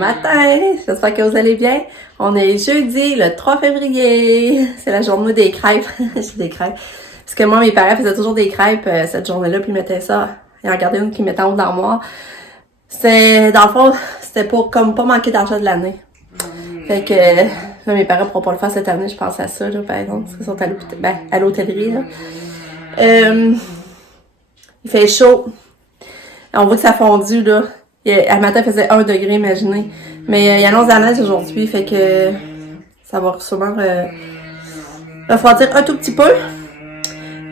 matin, j'espère que vous allez bien. On est jeudi, le 3 février. C'est la journée des crêpes. J'ai des crêpes. Parce que moi, mes parents faisaient toujours des crêpes cette journée-là, puis ils mettaient ça. Il y en gardait une qui mettait en haut d'armoire. C'était, dans le fond, c'était pour comme pas manquer d'argent de l'année. Fait que là, mes parents pourront pas le faire cette année, je pense à ça, là, par exemple, parce qu'ils sont à l'hôtellerie, là. Il fait chaud. On voit que ça a fondu, là. À matin, il faisait 1 degré, imaginez. Mais il annonce de la neige aujourd'hui, fait que ça va sûrement refroidir un tout petit peu.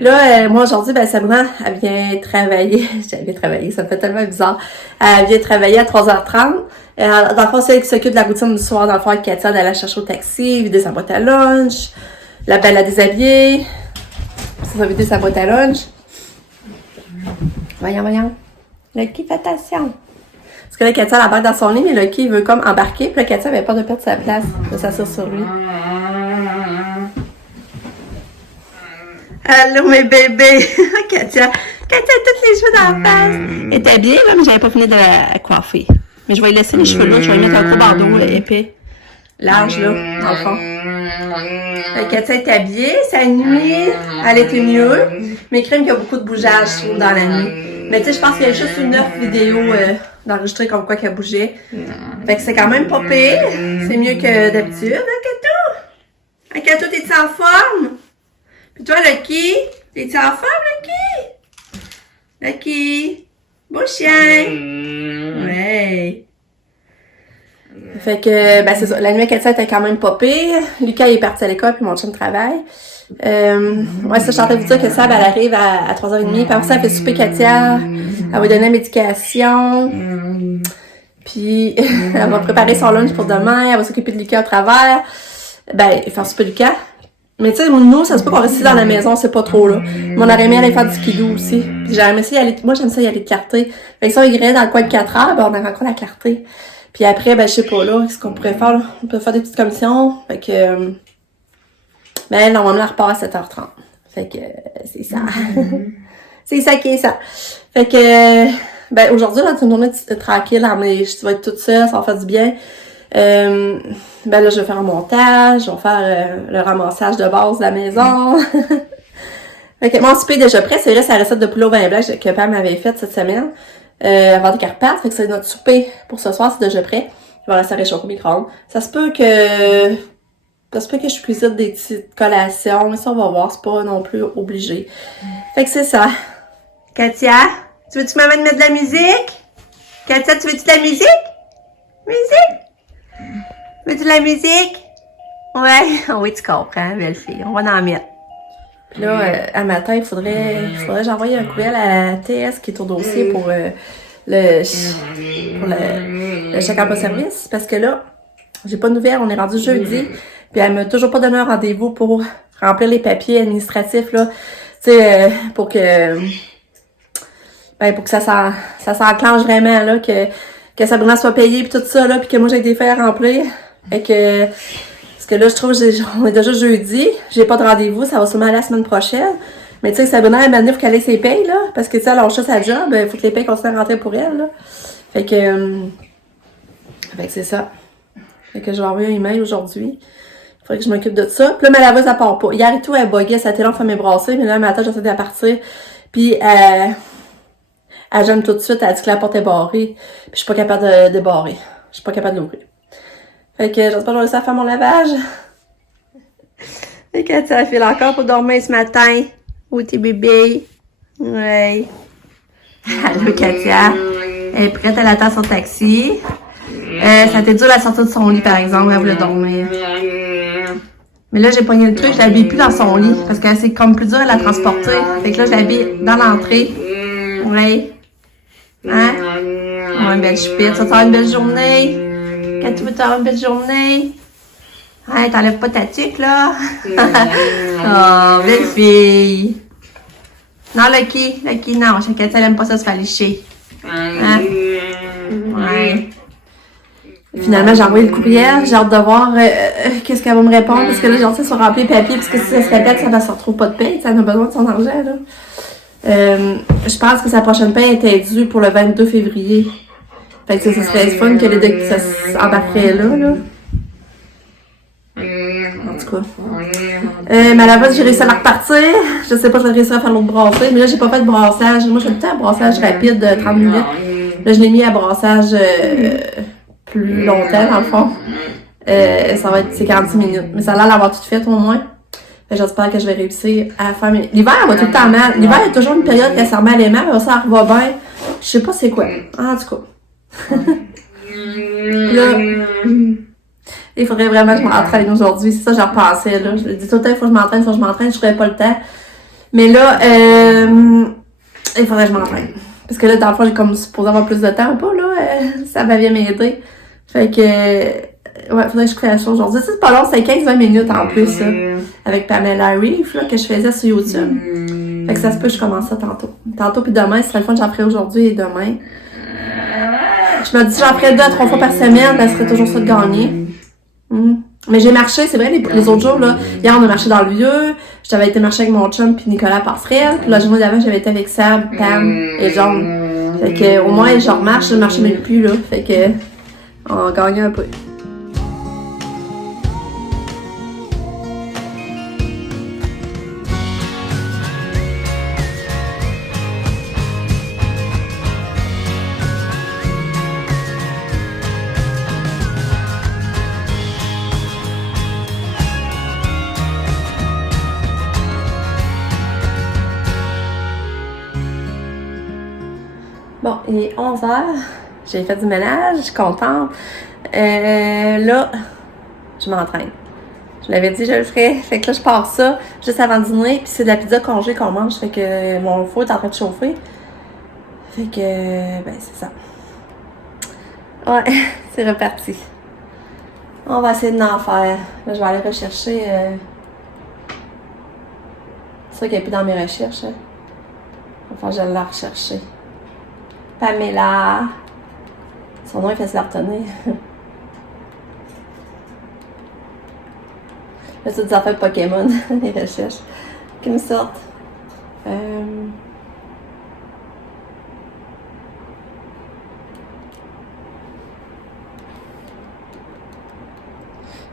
Là, moi, aujourd'hui, Sabrina, elle vient travailler. Elle vient travailler, ça me fait tellement bizarre. Elle vient travailler à 3h30. Dans le fond, c'est elle qui s'occupe de la routine du soir, dans le fond, avec Katia, d'aller la chercher au taxi, vider sa boîte à lunch, la déshabiller. Ça va vider sa boîte à lunch. Voyons. Lucky, fais attention. Parce que là, Katia, elle embarque dans son lit, mais Lucky, il veut comme embarquer. Puis là, Katia avait peur de perdre sa place, de s'asseoir sur lui. Allô, mes bébés! Katia a toutes les cheveux dans la face. Elle était bien, là, mais j'avais pas fini de la coiffer. Mais je vais lui laisser les cheveux là, je vais lui mettre un gros bandeau épais. Large, là, dans le fond. Katia est habillée, sa nuit, elle était mieux. Mais crème qu'il y a beaucoup de bougeage, je trouve, dans la nuit. Mais tu sais, je pense qu'il y a juste une 9 vidéos d'enregistrer comme quoi qu'elle bougeait. Fait que c'est quand même pas pire. C'est mieux que d'habitude, hein, Kato? Kato, t'es-tu en forme? Puis toi, Lucky, t'es-tu en forme, Lucky? Lucky? Beau chien! Ouais! Fait que, c'est ça. La nuit à Katia était quand même pas pire. Lucas, il est parti à l'école, puis mon chum travaille. Ouais, ça, je suis en train de vous dire que Sab, elle arrive à 3h30. Puis après ça, elle fait souper Katia. Elle va donner la médication. Puis, elle va préparer son lunch pour demain. Elle va s'occuper de Lucas au travers. Faire souper Lucas. Mais tu sais, nous, ça se peut qu'on reste ici dans la maison, c'est pas trop, là. Mais on aurait aimé aller faire du skidoo aussi. Puis j'aimerais ça y aller, moi, j'aime ça y aller de Clarté. Fait que ça, on irait dans le coin de 4h, on aurait encore la Clarté. Puis après, je sais pas, là, qu'est-ce qu'on pourrait faire, là? On peut faire des petites commissions. Fait que, normalement, elle repart à 7h30. Fait que, c'est ça. C'est ça qui est ça. Fait que, aujourd'hui, là, c'est une journée tranquille, je vais être toute seule, ça va faire du bien. Là, je vais faire un montage, je vais faire le ramassage de base de la maison. Fait que mon souper est déjà prêt. C'est vrai, c'est la recette de poulet au vin blanc que Pam m'avait faite cette semaine. Avant qu'elle reparte. Fait que c'est notre souper pour ce soir, c'est déjà prêt. Je vais rester réchauffer au micro-ondes. Ça se peut que je cuisine des petites collations, mais ça, on va voir. C'est pas non plus obligé. Fait que c'est ça. Katia, tu veux-tu m'amener mettre de la musique? Katia, tu veux-tu de la musique? Musique? Veux-tu de la musique? Ouais, oui, tu comprends, belle fille. On va en mettre. Puis là, à matin, il faudrait que j'envoie un courriel à la TS qui est au dossier pour le chèque emploi service. Parce que là, j'ai pas de nouvelles, on est rendu jeudi. Puis elle m'a toujours pas donné un rendez-vous pour remplir les papiers administratifs, là. Tu sais, pour que ça s'enclenche vraiment, là, que Sabrina soit payée puis tout ça, là, puis que moi j'ai des feuilles à remplir. Fait que, parce que là, je trouve on est déjà jeudi, j'ai pas de rendez-vous, ça va sûrement aller la semaine prochaine. Mais tu sais, Sabrina, elle m'a dit qu'il faut qu'elle ait ses payes, là, parce que tu sais, elle a lâché sa job, il faut que les payes continuent à rentrer pour elle, là. Fait que c'est ça. Fait que je vais envoyer un email aujourd'hui. Il faudrait que je m'occupe de ça. Puis là, ma laveuse, elle part pas. Hier et tout, elle buguait, ça a été long de faire mes brassées, mais là, le matin, j'essaie de la partir. Puis, elle gêne tout de suite, elle a dit que la porte est barrée. Puis je suis pas capable de débarrer. Je suis pas capable de l'ouvrir. Fait que j'espère que je vais réussir à faire mon lavage. Et Katia, elle file encore pour dormir ce matin. Où tes bébés? Ouais. Allô, Katia. Elle est prête, elle attend son taxi. Ça a été dur la sortir de son lit, par exemple. Elle voulait dormir. Mais là, j'ai pogné le truc, je l'habille plus dans son lit. Parce que c'est comme plus dur à la transporter. Fait que là, je l'habille dans l'entrée. Ouais. Hein? Oh, une belle chupette. Ça te faire une belle journée. Quand tu veux t'avoir une belle journée. Hein, t'enlèves pas ta tuque, là. Oh, belle fille. Non, Lucky, non. Katia, elle aime pas ça se faire lécher. Hein? Ouais. Finalement, j'ai envoyé le courriel. J'ai hâte de voir qu'est-ce qu'elle va me répondre. Parce que là, j'ai hâte de se remplir le papier. Parce que si ça se répète, ça ne se retrouve pas de paye. Ça en a besoin de son argent, là. Je pense que sa prochaine paye était due pour le 22 février. Fait que ça serait fun que les deux ça s'embarquerait là. En tout cas. Mais à la base, j'ai réussi à la repartir. Je sais pas si j'ai réussi à faire l'autre brassage, mais là, j'ai pas fait de brassage. Moi, je fais tout le temps un brassage rapide de 30 minutes. Là, je l'ai mis à brassage plus longtemps, dans le fond. Ça va être 46 minutes. Mais ça a l'air d'avoir tout fait au moins. J'espère que je vais réussir à faire mes... L'hiver, elle va tout le temps mal. L'hiver, il y a toujours une période qu'elle se remet à l'aimer, mais ça va bien. Je sais pas c'est quoi. En tout cas. Là, il faudrait vraiment que je m'entraîne aujourd'hui. C'est ça que j'en repensais, là. Je dis tout le temps, il faut que je m'entraîne, je ferais pas le temps. Mais là, il faudrait que je m'entraîne. Parce que là, dans le fond, j'ai comme supposé avoir plus de temps ou pas, là. Ça va bien m'aider. Fait que, ouais, faudrait que je crée la chose aujourd'hui. C'est pas long, c'est 15-20 minutes en plus, là, avec Pamela Reeve, là, que je faisais sur YouTube. Fait que ça se peut que je commence ça tantôt. Tantôt puis demain, ce serait le fun, j'en ferai aujourd'hui et demain. Je me dis, j'en ferais 2 à 3 fois par semaine, ça serait toujours ça de gagner. Mais j'ai marché, c'est vrai, les autres jours, là, hier on a marché dans le vieux, j'avais été marcher avec mon chum puis Nicolas Passerelle, puis la journée d'avant j'avais été avec Sab, Pam et John. Fait que au moins je remarche, je marchais même plus là, fait que on gagnait un peu. Bon, il est 11h, j'ai fait du ménage, je suis contente. Là, je m'entraîne. Je l'avais dit, je le ferais. Fait que là, je pars ça juste avant le dîner. Puis c'est de la pizza congé qu'on mange. Fait que mon four est en train de chauffer. Fait que, ben, c'est ça. Ouais, c'est reparti. On va essayer de l'en faire. Là, je vais aller rechercher. C'est sûr qu'elle n'est plus dans mes recherches. Hein. Enfin, je vais la rechercher. Pamela. Son nom est facile à retenir. Là, c'est des affaires Pokémon, les recherches qui me sortent. Je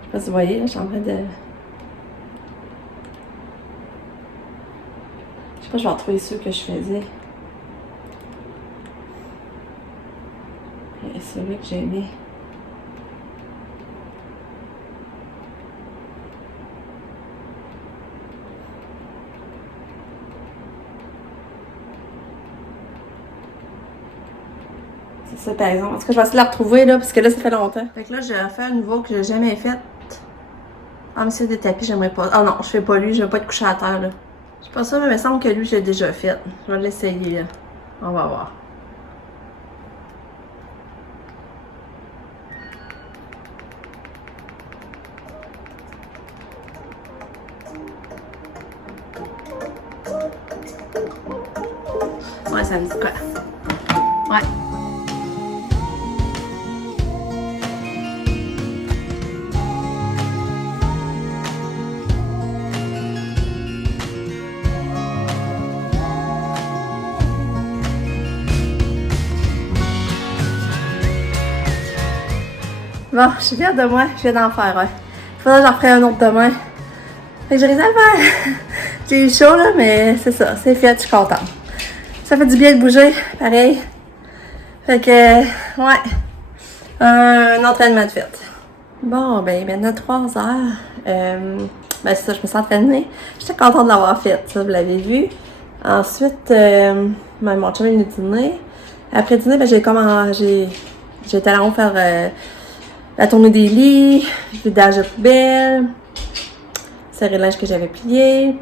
sais pas si vous voyez, là, je suis en train de... Je sais pas, je vais retrouver ceux que je faisais. Et celui que j'ai mis. C'est ça, par exemple. En tout cas, je vais essayer de la retrouver, là, parce que là, ça fait longtemps. Fait que là, j'ai refait un nouveau que j'ai jamais fait. Ah, mais c'est des tapis, j'aimerais pas. Ah non, je fais pas lui, je vais pas être couché à terre, là. Je suis pas sûre, mais il me semble que lui, j'ai déjà fait. Je vais l'essayer, là. On va voir. Ouais, ça me dit quoi? Ouais. Bon, je suis fière de moi, je viens d'en faire un. Il faudrait que j'en ferai un autre demain. Fait que j'ai réussi à le faire. J'ai eu chaud là, mais c'est ça, c'est fait, je suis contente. Ça fait du bien de bouger, pareil. Fait que, ouais, un entraînement de fête. Bon, ben maintenant 3 heures. Ben c'est ça, je me suis entraînée. J'étais contente de l'avoir fait, ça vous l'avez vu. Ensuite, ben, mon chum est venu dîner. Après dîner, ben j'ai été allée en haut faire la tournée des lits, vidage de poubelle, serrer le linge que j'avais plié.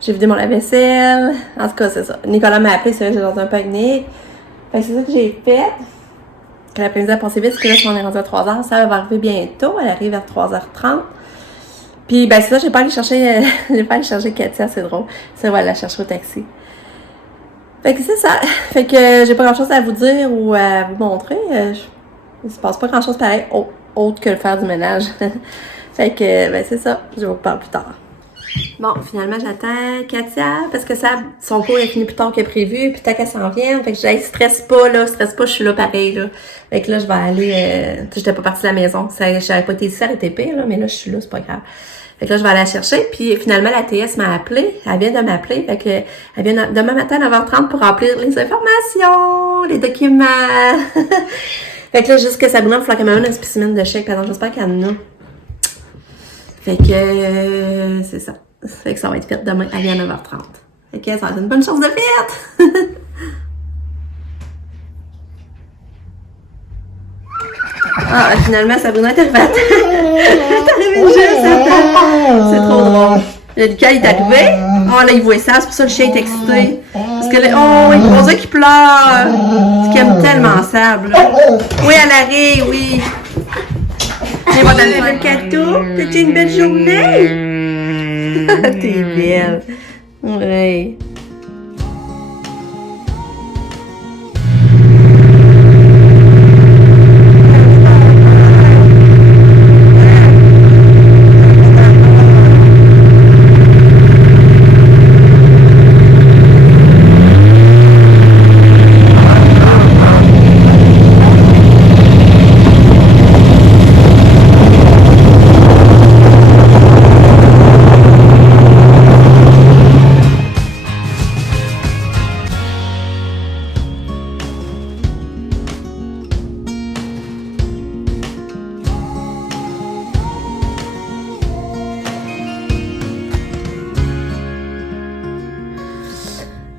J'ai vidé mon lave-vaisselle. En tout cas, c'est ça. Nicolas m'a appelé, c'est vrai, j'ai dans un pique-nique. Fait que c'est ça que j'ai fait. Que l'après-midi a passé vite, parce que là, on est rendu à 3h. Ça va arriver bientôt. Elle arrive vers 3h30. Puis, ben, c'est ça, j'ai pas allé chercher Katia, c'est drôle. C'est vrai, elle la chercher au taxi. Fait que c'est ça. Fait que j'ai pas grand-chose à vous dire ou à vous montrer. Il se passe pas grand-chose pareil, autre que le faire du ménage. Fait que, ben, c'est ça. Je vous parle plus tard. Bon, finalement, j'attends Katia, parce que son cours est fini plus tard que prévu, puis tant qu'elle s'en vient, fait que je dis, hey, stresse pas, je suis là pareil, là. Fait que là, je vais aller, j'étais pas partie de la maison, j'avais pas été ici, ça aurait été pire, là, mais là, je suis là, c'est pas grave. Fait que là, je vais aller la chercher, puis finalement, la TS m'a appelé, elle vient de m'appeler, fait que, elle vient demain matin à 9h30 pour remplir les informations, les documents. Fait que là, juste que Sabrina, il va falloir qu'elle m'amène un spécimen de chèque, pardon, j'espère qu'elle en a. Fait que, c'est ça. Fait que ça va être fait demain à 9h30. Fait que ça va être une bonne chance de fête! Ah, finalement, Sabrina est arrivée à temps. Elle est arrivée juste à temps. C'est trop drôle. Le Lucas est arrivé. Oh là, il voit ça, c'est pour ça que le chien est excité. Parce que là, oh, il pense qu'il pleure. Parce qu'il aime tellement Sable. Oui, elle arrive, oui. Elle va donner un cadeau. T'as une belle journée? T'es belle. Oui.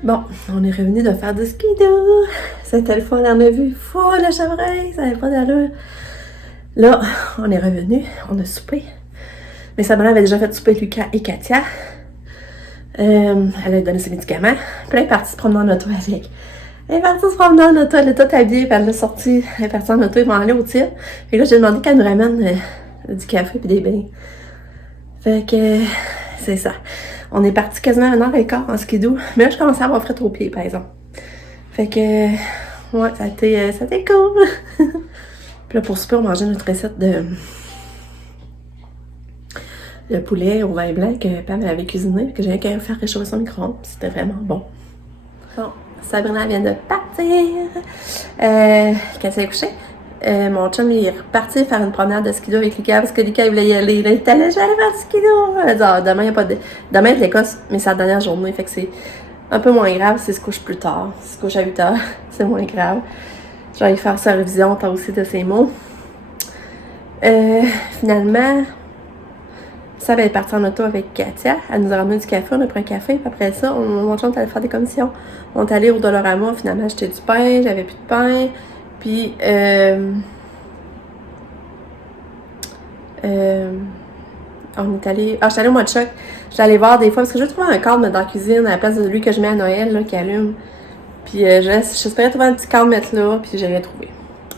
Bon, on est revenu de faire du skido. C'était le fun, on a vu fou le chevreuil, ça n'avait pas d'allure. Là, on est revenu, on a soupé. Mais Sabrina avait déjà fait souper Lucas et Katia. Elle a donné ses médicaments. Puis là, elle est partie se promener en auto avec. Elle est partie se promener en auto, elle est toute habillée, puis elle l'a sortie. Elle est partie en auto, ils vont aller au tir. Et là, j'ai demandé qu'elle nous ramène du café et des bains. Fait que, c'est ça. On est parti quasiment 1h15 en skidoo. Mais là, je commençais à avoir fret aux pieds, par exemple. Fait que, ouais, ça a été cool. Puis là, pour souper, on mangeait notre recette de poulet au vin blanc que Pam avait cuisiné. Que j'avais qu'à faire réchauffer son micro-ondes. C'était vraiment bon. Bon, Sabrina vient de partir. Quand elle s'est couchée, mon chum, il est reparti faire une promenade de skido avec Lucas parce que Lucas, il voulait y aller. Là, il était là, je vais aller faire du skido. Elle a dit, ah, demain, il n'y a pas de. Demain, de l'école, mais c'est la dernière journée. Fait que c'est un peu moins grave s'il se couche plus tard. S'il se couche à 8h, c'est moins grave. Je vais aller faire sa révision, t'as aussi de ses mots. Finalement, ça elle est partie en auto avec Katia. Elle nous a ramené du café, on a pris un café. Puis après ça, mon chum est allé faire des commissions. On est allé au Dollarama, finalement, acheter du pain. J'avais plus de pain. Puis, on est allé. Ah, je suis allée au Mod Choc. Je suis allée voir des fois parce que je trouvais un cadre dans la cuisine à la place de lui que je mets à Noël, là, qui allume. Puis, j'espérais trouver un petit cadre mettre là, puis j'ai rien trouvé.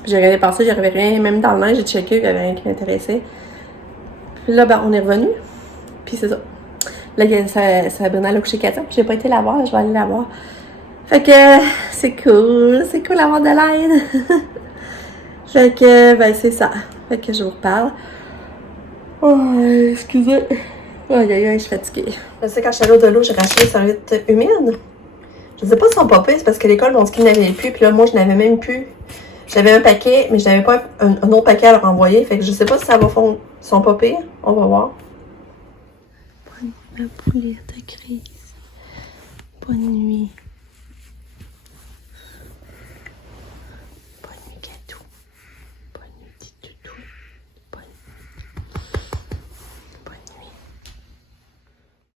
Puis, j'ai rien dépensé, j'avais rien. Même dans le linge, j'ai checké, il y avait rien qui m'intéressait. Puis là, ben, on est revenu. Puis, c'est ça. Là, Sabrina a couché Katia, puis j'ai pas été la voir, je vais aller la voir. Fait que c'est cool d'avoir de l'aide. Fait que, ben c'est ça. Fait que je vous reparle. Oh, excusez. Aïe, aïe, aïe, je suis fatiguée. Je sais, quand je suis allée au de l'eau, j'ai racheté les serviettes humides. Je sais pas si elles sont pas pires, c'est parce que l'école, mon ski n'avait plus, puis là, moi, je n'avais même plus. J'avais un paquet, mais je n'avais pas un autre paquet à leur envoyer. Fait que je sais pas si ça va fondre. Ils sont pas pires. On va voir. Bonne nuit, ma poulette grise. Bonne nuit.